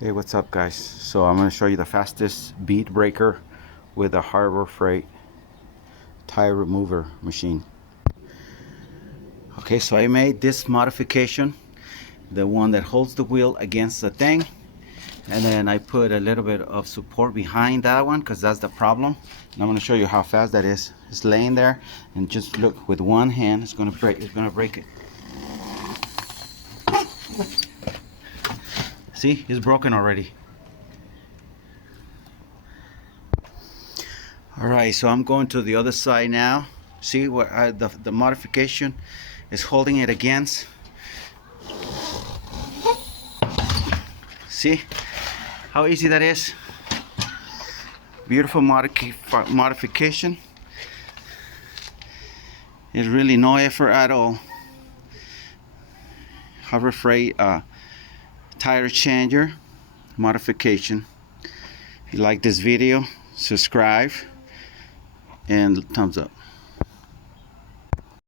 Hey, what's up guys? So I'm going to show you the fastest BEAD breaker with a Harbor Freight tire remover machine. Okay, so I made this modification, the one that holds the wheel against the thing, and then I put a little bit of support behind that one because that's the problem. And I'm going to show you how fast that is. It's laying there, and just look, with one hand it's going to break it. See, it's broken already. Alright, so I'm going to the other side now. See what the modification is holding it against. See how easy that is? Beautiful modification. It's really no effort at all. Harbor Freight tire changer modification. If you like this video, subscribe and thumbs up.